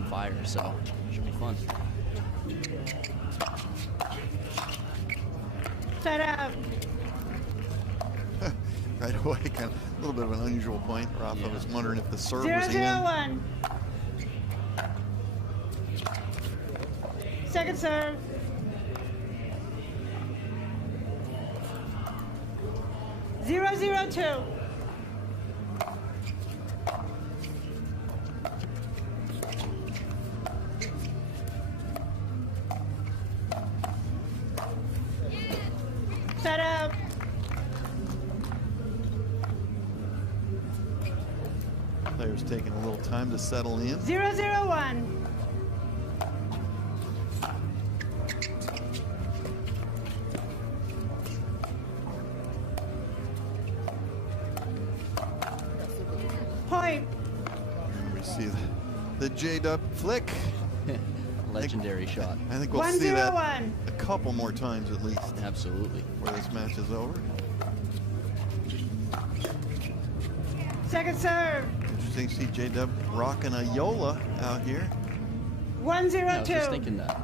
some fire, so it should be fun. Set up. Right away, kind of a little bit of an unusual point. Rafa was wondering if the serve was in. 0-0-1. Second serve. 0-0-2. Set up. Players taking a little time to settle in. 0-0-1. Point. And we see the J-Dub flick. Legendary shot. I think we'll see that 1-0-1. a couple more times at least. Absolutely. Where this match is over. Second serve. Interesting to see J-Dub rocking a Yola out here. 1-0-2. Yeah, I was just thinking that.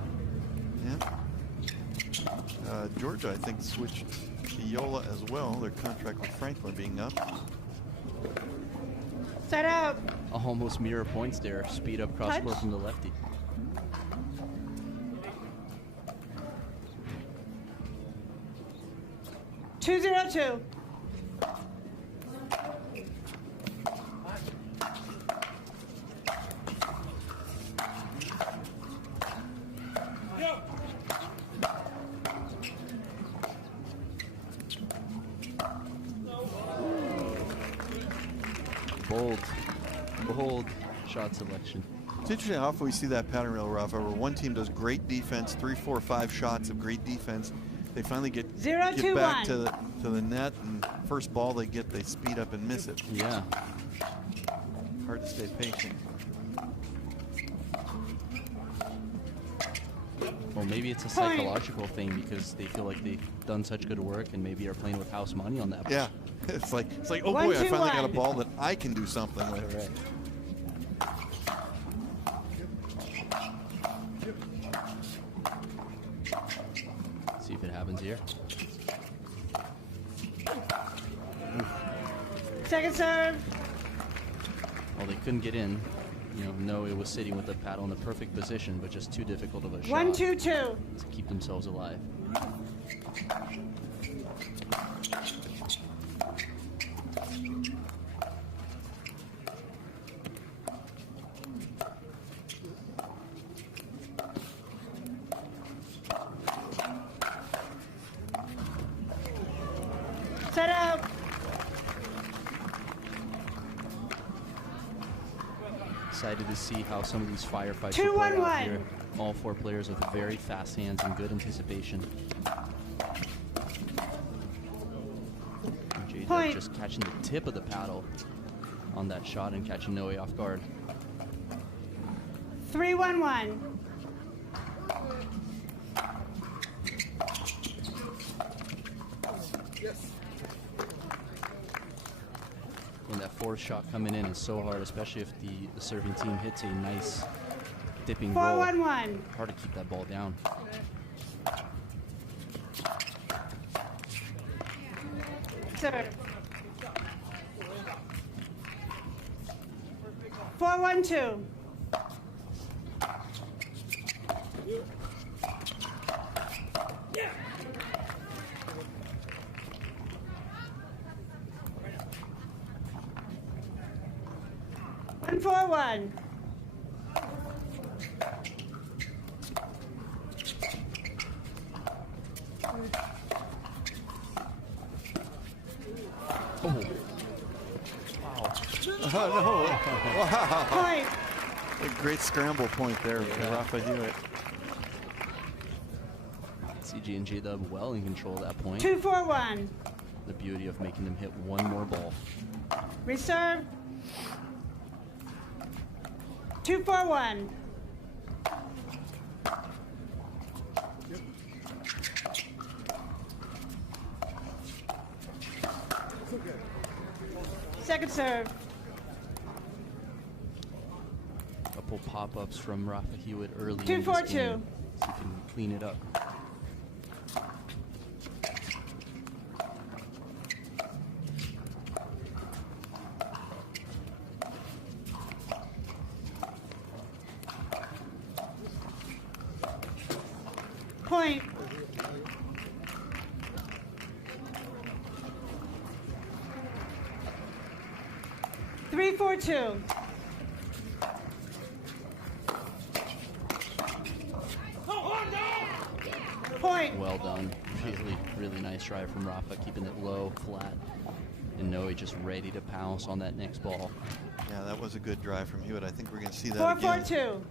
Yeah. Georgia, I think, switched to Yola as well. Their contract with Franklin being up. Set up. Almost mirror points there. Speed up cross court from the lefty. Two zero two. Bold shot selection. It's interesting how often we see that pattern real, Rafa, where one team does great defense, 3, 4, 5 shots of great defense. They finally get back to the net, and first ball they get, they speed up and miss it. Yeah. Hard to stay patient. Well, maybe it's a psychological thing because they feel like they've done such good work and maybe are playing with house money on that. Yeah, it's like oh boy, I finally got a ball that I can do something with. Right. See if it happens here. Second serve. Well, they couldn't get in. No, it was sitting with the paddle in the perfect position, but just too difficult of a shot 1-2-2 to keep themselves alive. Set up. Excited to see how some of these firefights 2-1-1. will play out here. All four players with very fast hands and good anticipation. J-Dub just catching the tip of the paddle on that shot and catching Noe off guard. 3-1-1. And that fourth shot coming in is so hard, especially if the serving team hits a nice dipping roll. 4-1-1. Hard to keep that ball down. Serve. 4-1-2. One 4-1. Oh. Wow. Oh, no. Wow. Point. A great scramble point there for Rafa Hewitt. CG and J-Dub well in control of that point. 2-4-1. The beauty of making them hit one more ball. Reserve. 2-4-1. Second serve. A couple pop-ups from Rafa Hewitt early in 2-4-2. this game. See if he can clean it up. Point. Three, 4-2. Point. Well done. Really, really nice drive from Rafa, keeping it low, flat. And Noe just ready to pounce on that next ball. Yeah, that was a good drive from Hewitt. I think we're going to see that again. 4-4-2.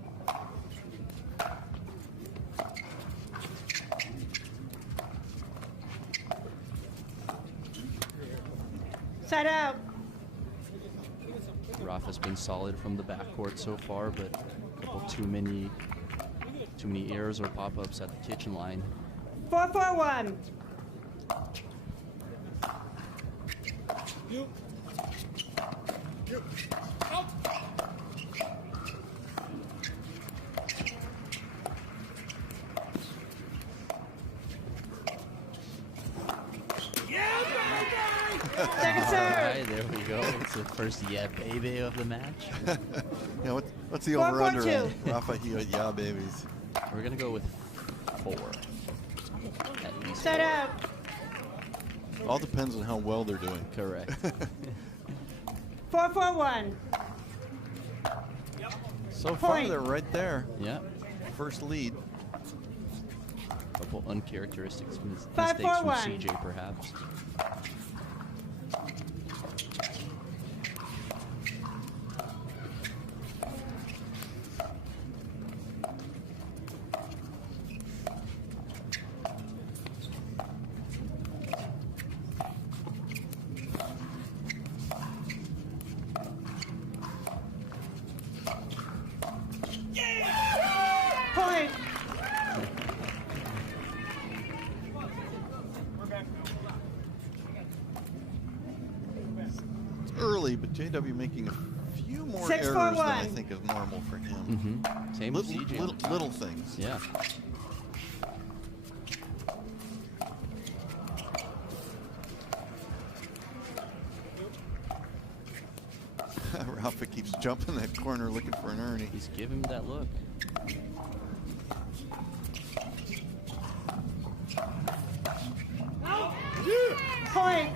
Side out. Rafa's been solid from the backcourt so far, but a couple too many errors or pop-ups at the kitchen line. 4-4-1. Second serve. All right, there we go. It's the first yeah baby of the match. Yeah, what's the 4-4-2. over-under on Rafa Hewitt yeah babies? We're going to go with 4. At least Set 4. up. All depends on how well they're doing. Correct. 4-4-1. So far, Point. they're right there. Yeah. First lead. Couple uncharacteristic mistakes 5-4-1. from CJ, perhaps. Point. It's early, but JW making a few more 6-4-1. errors than I think is normal for him. Same with CJ. Little things. Yeah. Rafa keeps jumping that corner looking for an Ernie. He's giving him that look. Point.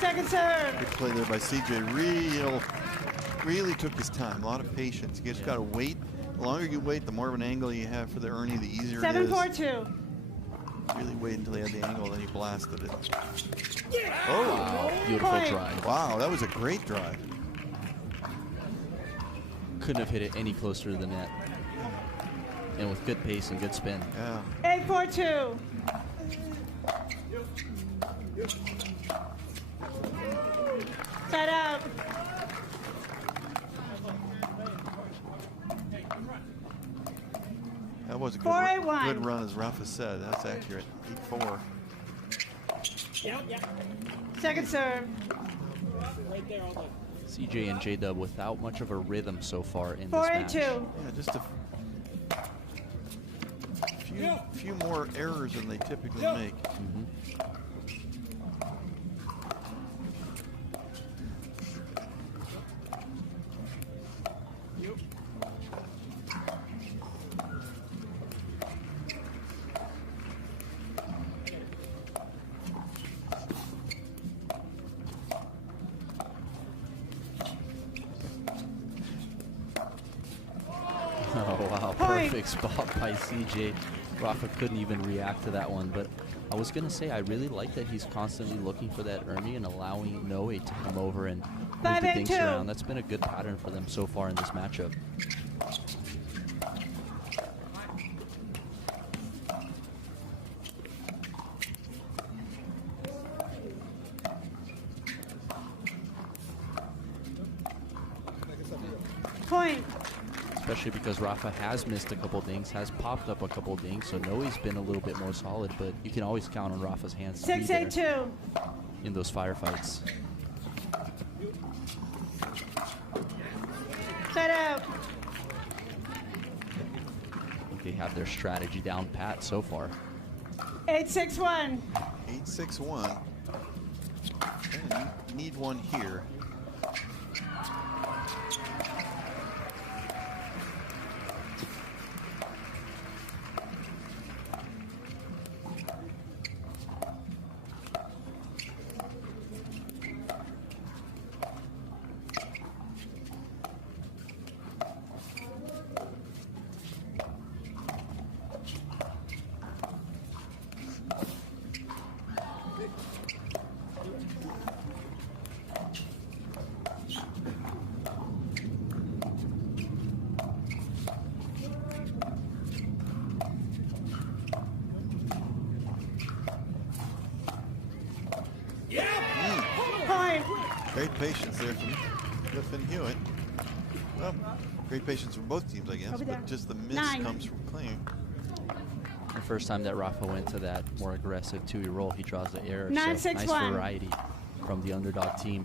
Second serve. Good play there by CJ. Really took his time. A lot of patience. You just got to wait. The longer you wait, the more of an angle you have for the Ernie, the easier it is. 7-4-2. Really wait until he had the angle, then he blasted it. Oh, wow. Beautiful Point. drive. Wow, that was a great drive. Couldn't have hit it any closer to the net. And with good pace and good spin. Yeah. 8-4-2. Side out. That was a 4-8-1. good run, as Rafa said. That's accurate. 8-4. Second serve. CJ and J-Dub without much of a rhythm so far in this 4-8-2. match. Yeah, just a few more errors than they typically make. Oh, wow. Point. Perfect spot by CJ. Rafa couldn't even react to that one. But I was going to say, I really like that he's constantly looking for that Ernie and allowing Noe to come over and move the 5-8-2. dinks around. That's been a good pattern for them so far in this matchup. Point. especially because Rafa has missed a couple dings, has popped up a couple dings, so Noe's been a little bit more solid, but you can always count on Rafa's hands to be there 6-8-2. in those firefights. Side out. I think they have their strategy down pat so far. 8-6-1. 8-6-1. You need one here. Great patience there from Khlif and Hewitt. Well, great patience from both teams, I guess, but just the miss comes from Klinger. The first time that Rafa went to that more aggressive 2-E roll, he draws the error. 9-6-1. So nice variety from the underdog team.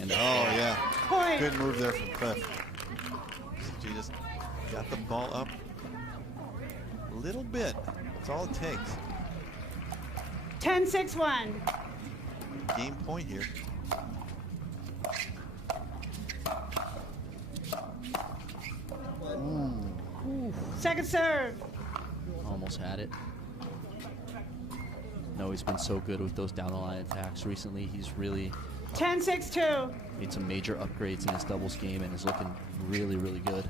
And yeah. Point. Good move there from Khlif. She just got the ball up a little bit. That's all it takes. 10-6-1. Game point here. Second serve. almost had it. No, he's been so good with those down the line attacks recently. He's really 10-6-2. made some major upgrades in his doubles game and is looking really, really good.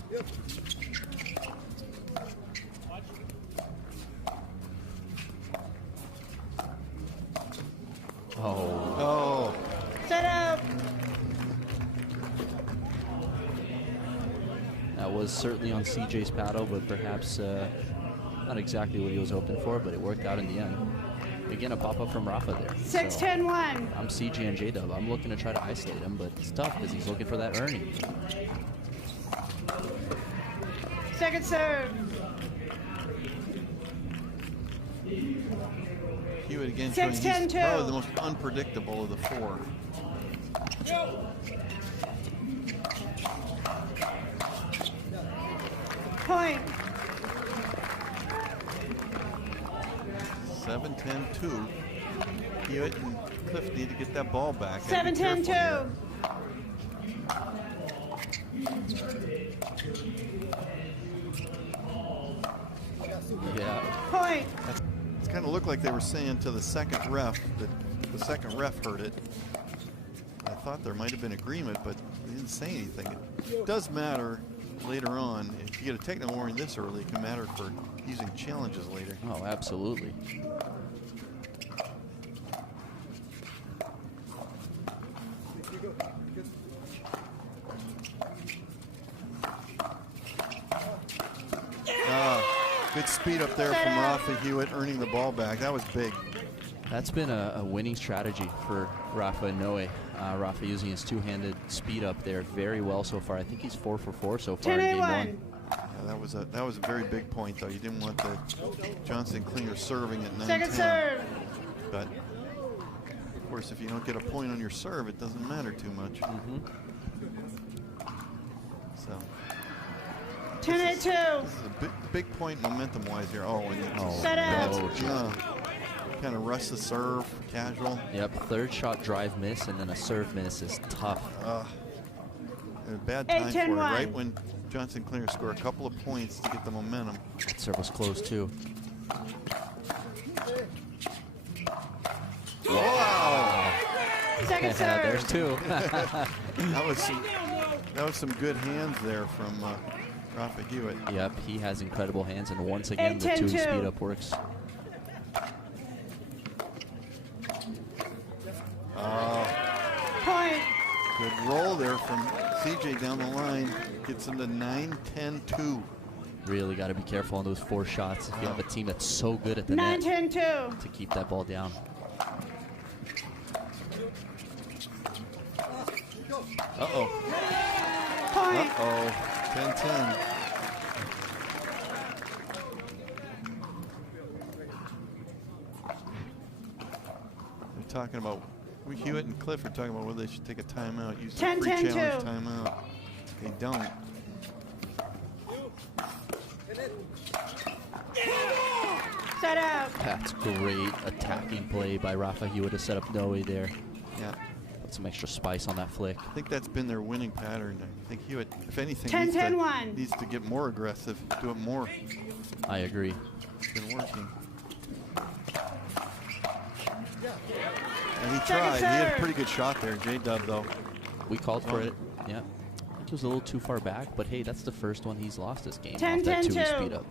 Oh. Set up. That was certainly on CJ's paddle, but perhaps not exactly what he was hoping for, but it worked out in the end. Again, a pop-up from Rafa there. 6-10-1. I'm CJ and J-Dub. I'm looking to try to isolate him, but it's tough because he's looking for that Ernie. Second serve. Hewitt again showing he's 6-10-2. probably the most unpredictable of the four. Point. 7-10-2. Hewitt and Khlif need to get that ball back. 7-10-2. Yeah. Point. It kind of looked like they were saying to the second ref that the second ref heard it. I thought there might have been agreement, but they didn't say anything. It does matter later on. If you get a technical warning this early, it can matter for using challenges later. Oh, absolutely. Good speed up there from Rafa Hewitt, earning the ball back. That was big. That's been a winning strategy for Rafa and Noe. Rafa using his two-handed speed up there very well so far. I think he's 4 for 4 so far in game one. Yeah, that was a very big point, though. You didn't want the Johnson Klinger serving at 9-10. Second serve. But of course, if you don't get a point on your serve, it doesn't matter too much. So 10-8-2. this is a big point momentum-wise here. Oh, and Set up. Kind of rush the serve, casual. Yep, third shot drive miss, and then a serve miss is tough. A bad time for it, 8-10-1. right when Johnson Klinger scored a couple of points to get the momentum. That serve was close too. Wow! Second serve. There's two. That was some good hands there from Rafa Hewitt. Yep, he has incredible hands, and once again, the 2 speed up works. Point. Good roll there from CJ down the line. Gets him to 9-10-2. Really got to be careful on those 4 shots if you have a team that's so good at the net 9-10-2. to keep that ball down. Point. Uh-oh, 10-10. They're talking about, Hewitt and Khlif are talking about whether they should take a timeout, use the 10, free 10, challenge 2. timeout. They don't. Set out. That's great attacking play by Rafa Hewitt to set up Noe there. Yeah. Put some extra spice on that flick. I think that's been their winning pattern. I think Hewitt, if anything, 10, needs, 10, to, 1. needs to get more aggressive, do it more. I agree. It's been working. And he Second tried. He had a serve. pretty good shot there, J-Dub, though. We called for it. Yeah. I think it was a little too far back, but hey, that's the first one he's lost this game. 10, off that 10, 2 2. speed up.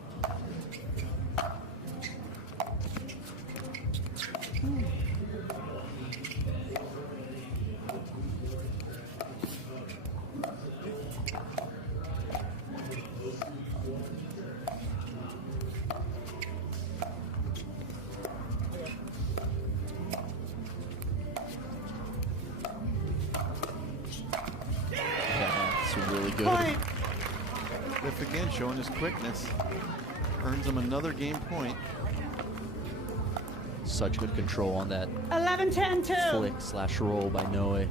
Really good. Point. Khlif again showing his quickness. Earns him another game point. Such good control on that 11, 10, 2. flick slash roll by Noe.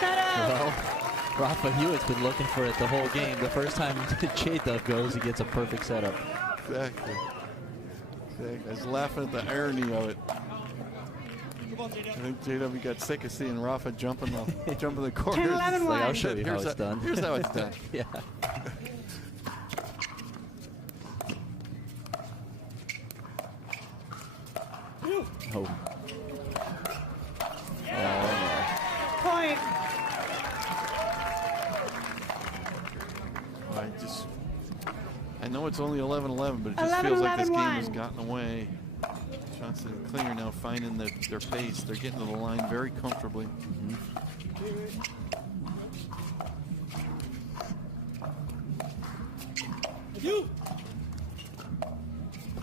Set out. Well, Rafa Hewitt's been looking for it the whole game. The first time J-Dub goes, he gets a perfect setup. Exactly. I was laughing at the irony of it. I think J-W got sick of seeing Rafa jumping the corners. 10, 11, It's like, I'll 1. show you how Here's it's done. Here's how it's done. Yeah. Oh. Point. I know it's only 11-11, but it just 11, feels like this 11, game has 1. gotten away. Johnson and Klinger now finding their pace. They're getting to the line very comfortably.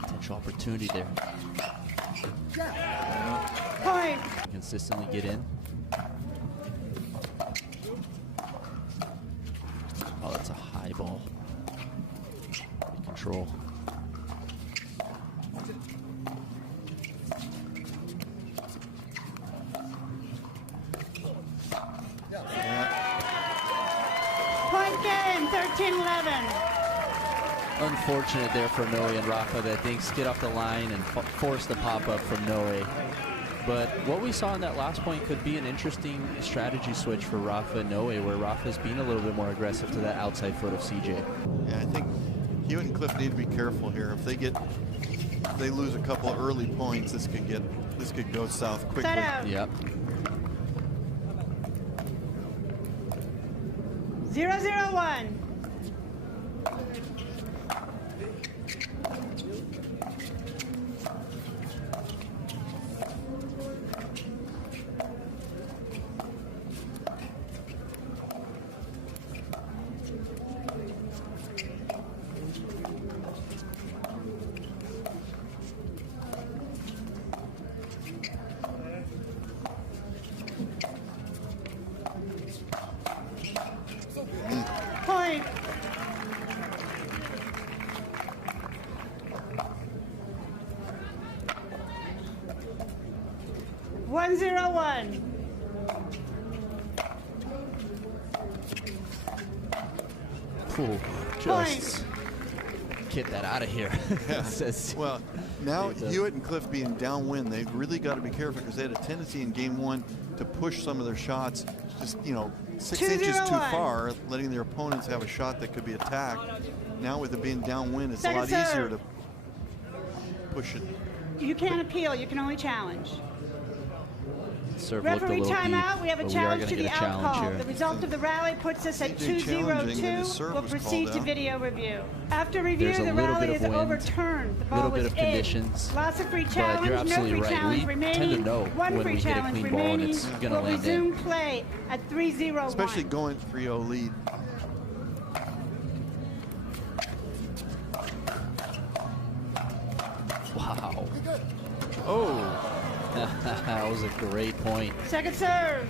Potential opportunity there. Point. Consistently get in. Oh, that's a high ball. Good control. Point game. 13, 11. Unfortunate there for Noe and Rafa that things get off the line and force the pop-up from Noe. But what we saw in that last point could be an interesting strategy switch for Rafa and Noe, where Rafa's being a little bit more aggressive to that outside foot of CJ. Yeah, I think Hewitt and Khlif need to be careful here. If they lose a couple of early points, this could go south quickly. Set out. Yep. 0, 0, 1. Point. One, 0, 1. Ooh, just get that out of here. Yeah. Says Well, now J-Dub. Hewitt and Khlif being downwind, they've really got to be careful because they had a tendency in game one to push some of their shots just, 6 inches too 2-0-1. far, letting their opponents have a shot that could be attacked. Now with it being downwind, it's Second a lot easier serve. to push it. You can't appeal. You can only challenge. Serve looked a Referee little deep, timeout. We have a but challenge we to are going to the get a challenge outcall. here. The result of the rally puts us at CJ challenging, and his 2-0-2. serve We'll was proceed called to out. video review. After review, There's a the little rally bit is of wind, overturned. The a ball little was bit of in. conditions, Lots of free but challenge, you're no absolutely free right. challenge We remaining. tend to know One when free we hit a challenge clean ball and remaining. it's going to We'll land resume in. play at 3-0-1. Especially going 3-0 lead. Wow. Oh, That was a great point. Second serve.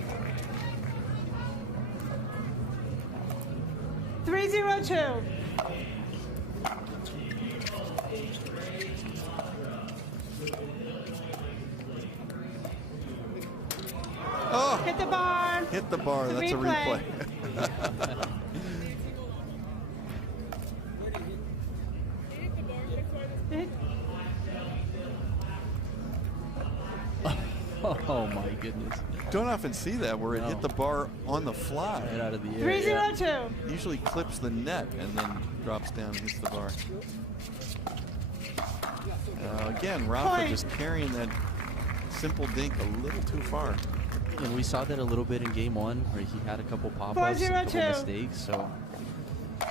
3-0-2. oh, Hit the bar. hit the bar. The That's a replay. replay. Oh my goodness. Don't often see that where it hit the bar on the fly. Right out of the air. Yeah. 3-0-2. Usually clips the net and then drops down and hits the bar. Again, Rafa Point. just carrying that simple dink a little too far. And we saw that a little bit in game one where he had a couple pop-ups, a couple 4-0-2. mistakes. So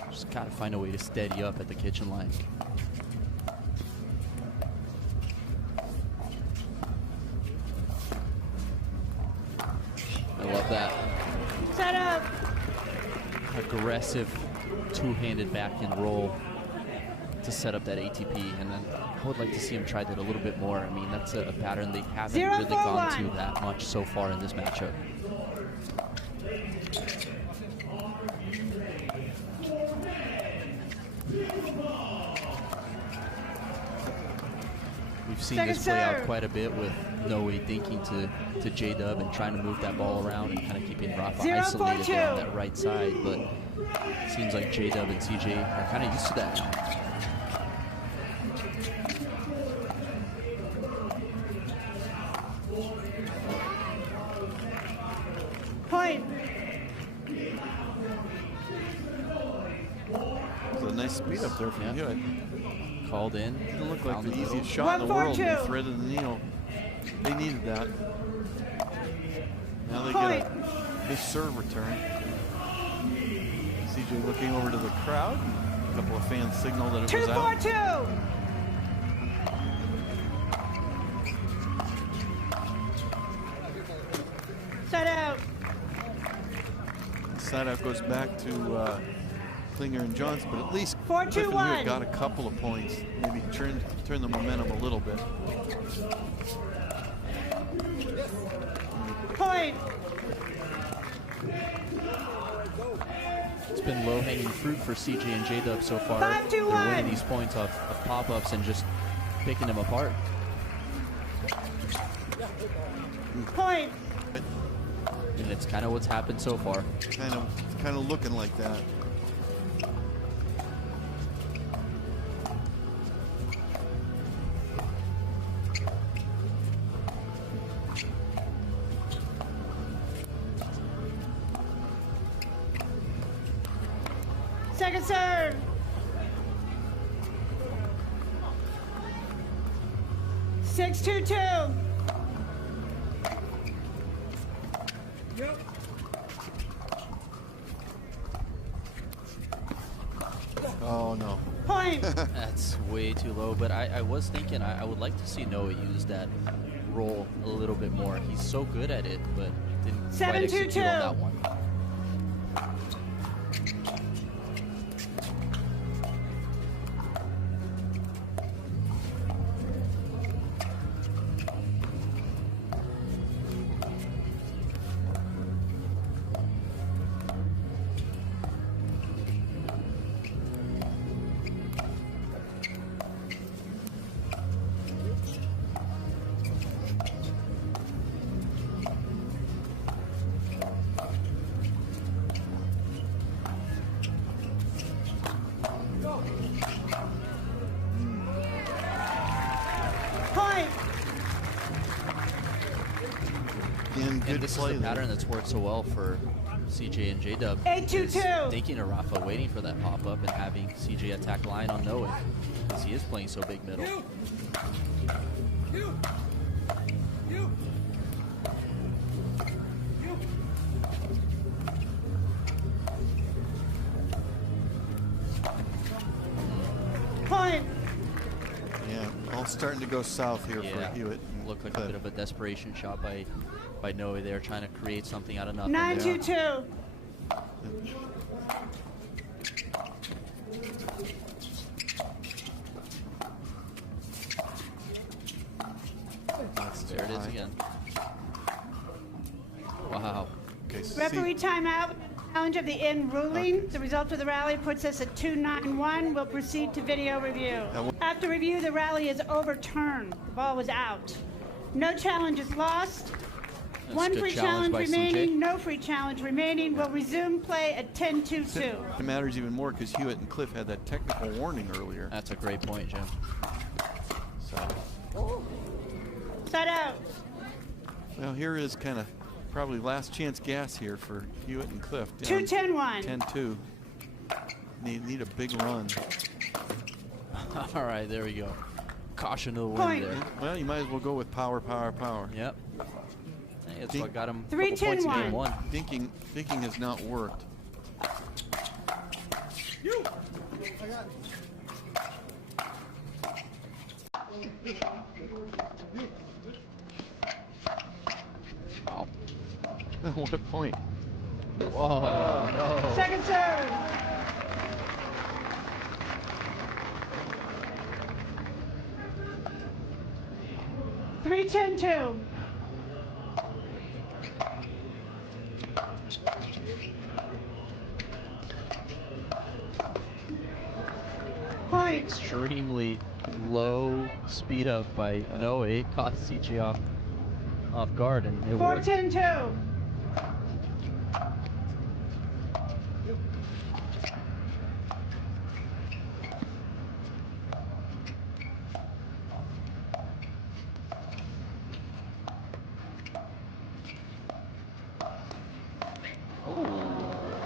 just got to find a way to steady up at the kitchen line. I love that. Set up. Aggressive two-handed backhand roll to set up that ATP, and then I would like to see him try that a little bit more. I mean, that's a pattern they haven't really gone to that much so far in this matchup. We've seen this play out quite a bit with Noe thinking to J-Dub and trying to move that ball around and kind of keeping Rafa isolated there on that right side, but it seems like J-Dub and CJ are kind of used to that now. Point. It's a nice speed up there from Hewitt. Called in. Didn't look like found the middle. easiest shot in the world. They 1-4-2. threaded the needle. They needed that. Now they Point. get a big serve return. CJ looking over to the crowd. A couple of fans signaled that it was out. 2-4-2. Set out. Side out goes back to Klinger and Johnson, but at least 4-2-1. Cliff and Hewitt got a couple of points. Maybe turn the momentum a little bit. Point. It's been low-hanging fruit for CJ and J-Dub so far. 5-2-1. They're winning these points off of pop-ups and just picking them apart. Point. And it's kind of what's happened so far. Kind of looking like that. Second serve. Six, 2-2. Oh no. Point. That's way too low, but I was thinking I would like to see Noah use that roll a little bit more. He's so good at it, but didn't quite 7-2-2. execute on that one. Point. Again, good And this play is a there. pattern that's worked so well for CJ and J-Dub. 8-2-2. Thinking of Rafa, waiting for that pop-up and having CJ attack line on Noah because he is playing so big middle. It's starting to go south here for Hewitt. Looked like a bit of a desperation shot by Noe there, trying to create something out of nothing. 9-2-2. There it is again. Wow. Okay, referee timeout. Challenge of the end ruling. Okay. The result of the rally puts us at 2-9-1. We'll proceed to video review. After review, the rally is overturned. The ball was out. No challenge is lost. That's one free challenge remaining. CJ. No free challenge remaining. We'll resume play at 10-2-2. It matters even more because Hewitt and Khlif had that technical warning earlier. That's a great point, Jim. So. Set out. Well, here is kind of probably last chance gas here for Hewitt and Khlif. 2-10-1. 10-2. Need a big run. All right, there we go. Caution to the wind Point. there. Well, you might as well go with power, power, power. Yep. Hey, that's what got him 3-10-1. Thinking has not worked. Wow. What a point. Whoa. No. Second serve. Three, 10-2. Point. Extremely low speed up by Noe caught CJ off guard, and it worked. 4-10-2.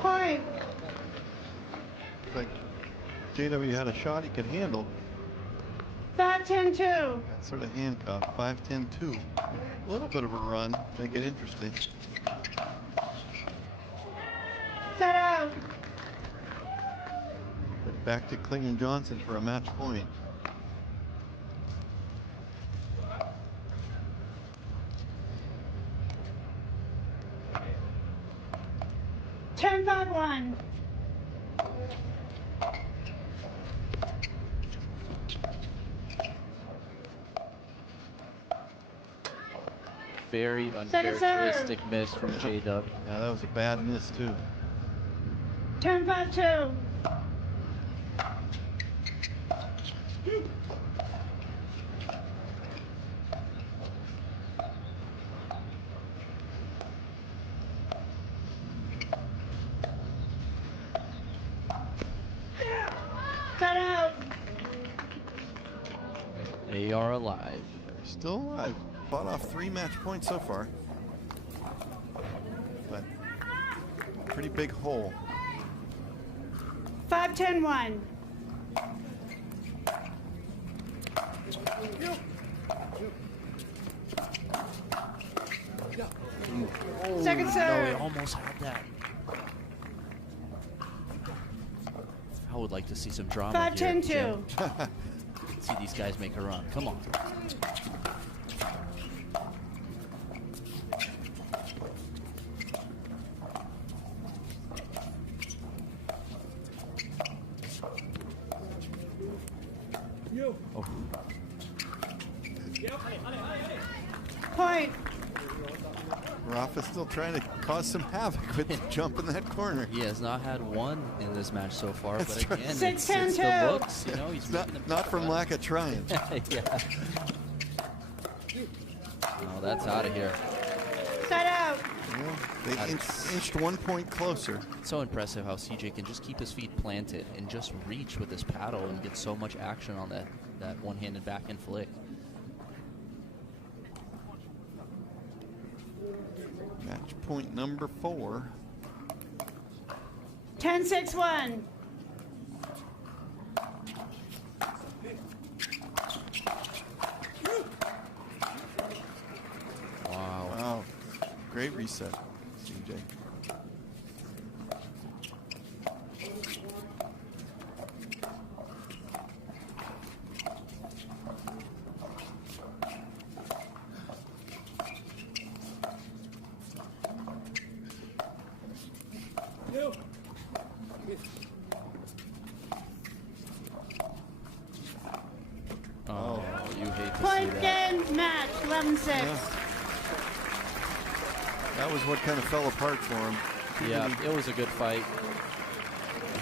Point. Like JW had a shot he could handle. 5-10-2. Sort of handcuff. 5-10-2. A little bit of a run. Make it interesting. Set out. But back to Klinger Johnson for a match point. Ten, 5-1. Very uncharacteristic miss from JW. Yeah, that was a bad miss too. 10-5-2. Cut out. They are alive. They're still alive. Fought off 3 match points so far. But pretty big hole. 5-10-1. Second No, serve. he almost had that. I would like to see some drama 5-10-2. here, Jim. See these guys make a run. Come on. Oh. Point. Rafa's still trying to cause some havoc with the jump in that corner. He has not had one in this match so far, That's but right. again, 6, it's 10, the 2. looks. You know, he's Not from lack of trying. Yeah. No, that's out of here. Set out. Well, they inched 1 point closer. It's so impressive how CJ can just keep his feet planted and just reach with his paddle and get so much action on that one-handed backhand flick. Match point number 4. 10-6-1. Wow. Great reset, CJ. 11-6. Yeah. That was what kind of fell apart for him. Yeah, it was a good fight.